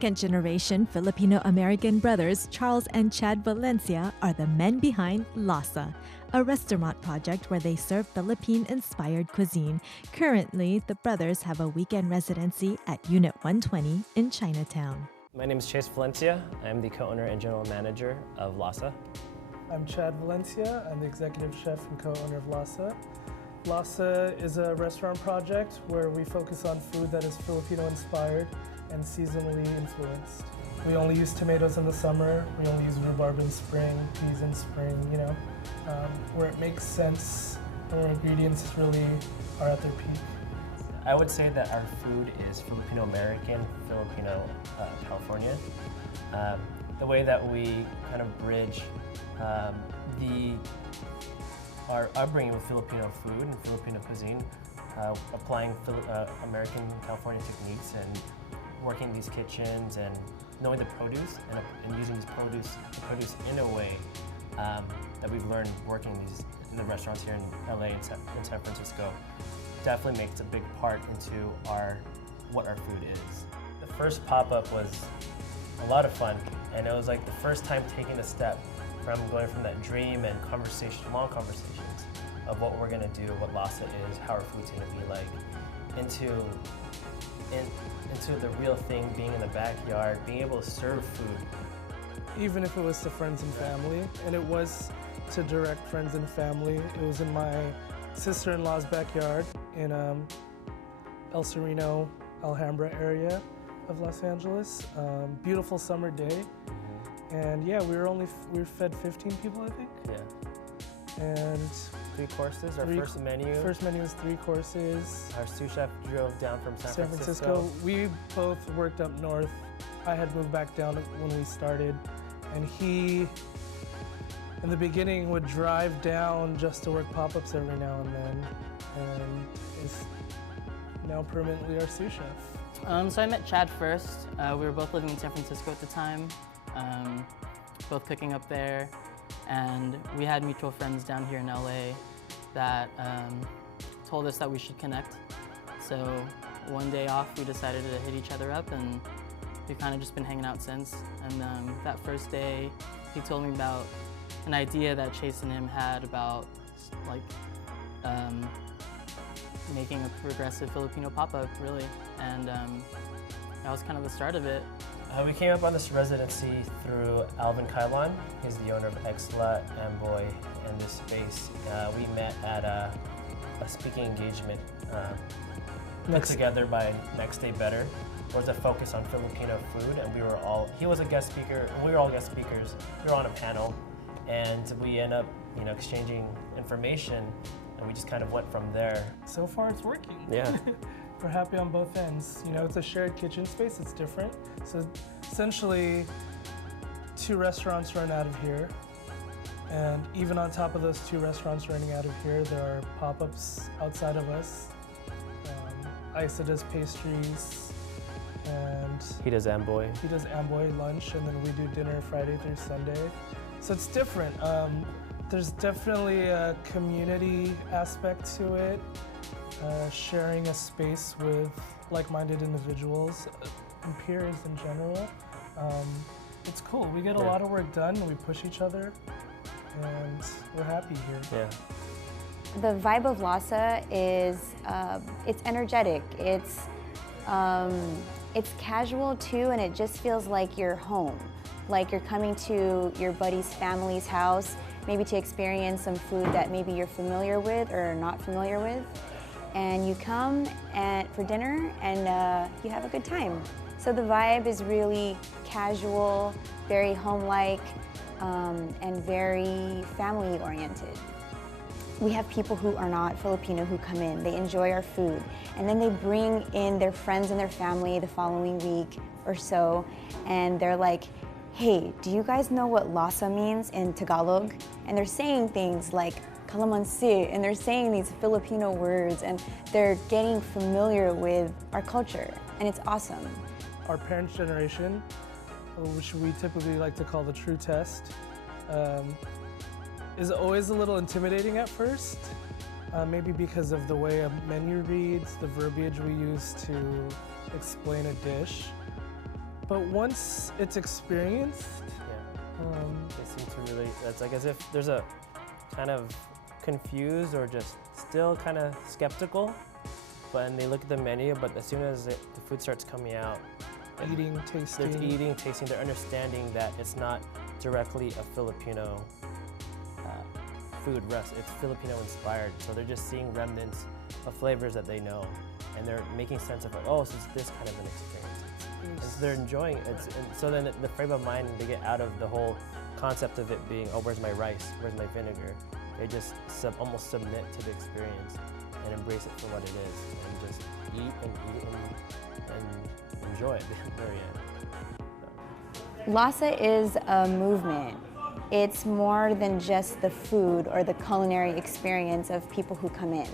Second-generation Filipino-American brothers Charles and Chad Valencia are the men behind LASA, a restaurant project where they serve Philippine-inspired cuisine. Currently, the brothers have a weekend residency at Unit 120 in Chinatown. My name is Chad Valencia. I'm the co-owner and general manager of LASA. I'm Chad Valencia. I'm the executive chef and co-owner of LASA. LASA is a restaurant project where we focus on food that is Filipino-inspired and seasonally influenced. We only use tomatoes in the summer, we only use rhubarb in spring, peas in spring, where it makes sense and where ingredients really are at their peak. I would say that our food is Filipino-American, Filipino-California. The way that we kind of bridge our upbringing with Filipino food and Filipino cuisine, applying American California techniques and working these kitchens and knowing the produce and using the produce in a way that we've learned working in the restaurants here in LA and San Francisco definitely makes a big part into what our food is. The first pop-up was a lot of fun, and it was like the first time taking a step from going from that dream and long conversations of what we're gonna do, what LASA is, how our food's gonna be like, into the real thing, being in the backyard, being able to serve food. Even if it was to friends and family, and it was to direct friends and family, it was in my sister-in-law's backyard in El Sereno, Alhambra area of Los Angeles. Beautiful summer day. And yeah, we were fed 15 people, I think. Yeah. And 3 courses, our first menu. First menu was 3 courses. Our sous chef drove down from San Francisco. We both worked up north. I had moved back down when we started, and he, in the beginning, would drive down just to work pop-ups every now and then, and is now permanently our sous chef. So I met Chad first. We were both living in San Francisco at the time, both cooking up there, and we had mutual friends down here in LA that told us that we should connect. So one day off, we decided to hit each other up, and we've kind of just been hanging out since. And that first day, he told me about an idea that Chase and him had about making a progressive Filipino pop-up, really. And that was kind of the start of it. We came up on this residency through Alvin Kailon. He's the owner of Exla, Amboy, and this space. We met at a speaking engagement put together by Next Day Better. It was a focus on Filipino food, and he was a guest speaker, and we were all guest speakers. We were on a panel, and we ended up exchanging information, and we just kind of went from there. So far it's working. Yeah. We're happy on both ends. It's a shared kitchen space, it's different. So essentially, 2 restaurants run out of here. And even on top of those 2 restaurants running out of here, there are pop-ups outside of us. Isa does pastries, and he does Amboy. He does Amboy lunch, and then we do dinner Friday through Sunday. So it's different. There's definitely a community aspect to it. Sharing a space with like-minded individuals and peers in general. It's cool. We get a lot of work done, and we push each other, and we're happy here. Yeah. The vibe of LASA is it's energetic. It's casual too, and it just feels like you're home, like you're coming to your buddy's family's house, maybe to experience some food that maybe you're familiar with or not familiar with. And you come for dinner and you have a good time. So the vibe is really casual, very home-like, and very family-oriented. We have people who are not Filipino who come in, they enjoy our food, and then they bring in their friends and their family the following week or so, and they're like, hey, do you guys know what LASA means in Tagalog? And they're saying things like, calamansi, and they're saying these Filipino words, and they're getting familiar with our culture, and it's awesome. Our parents' generation, which we typically like to call the true test, is always a little intimidating at first, maybe because of the way a menu reads, the verbiage we use to explain a dish. But once it's experienced, They seem to really, that's like as if there's a kind of confused or just still kind of skeptical, but and they look at the menu, but as soon as the food starts coming out, eating, tasting, they're understanding that it's not directly a Filipino food rest, it's Filipino-inspired, so they're just seeing remnants of flavors that they know, and they're making sense of like, oh, so it's this kind of an experience. And so they're enjoying it. And so then the frame of mind, they get out of the whole concept of it being, oh, where's my rice? Where's my vinegar? They just almost submit to the experience and embrace it for what it is, and just eat and enjoy it at the very end. LASA is a movement. It's more than just the food or the culinary experience of people who come in.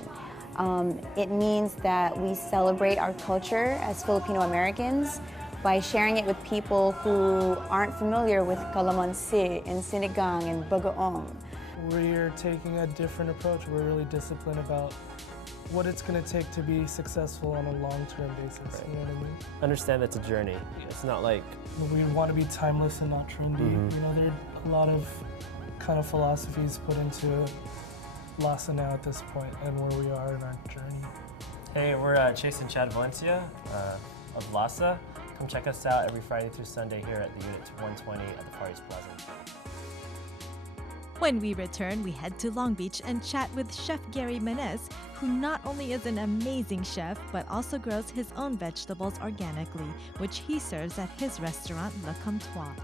It means that we celebrate our culture as Filipino Americans by sharing it with people who aren't familiar with calamansi and sinigang and bagoong. We're taking a different approach. We're really disciplined about what it's going to take to be successful on a long-term basis. Right. You know what I mean? Understand it's a journey. It's not like We want to be timeless and not trendy. You know, there are a lot of kind of philosophies put into LASA now at this point and where we are in our journey. hey, we're Chase and Chad Valencia of LASA. Come check us out every Friday through Sunday here at the Unit 120 at the Far East Plaza. When we return, we head to Long Beach and chat with Chef Gary Menez, who not only is an amazing chef, but also grows his own vegetables organically, which he serves at his restaurant Le Comptoir.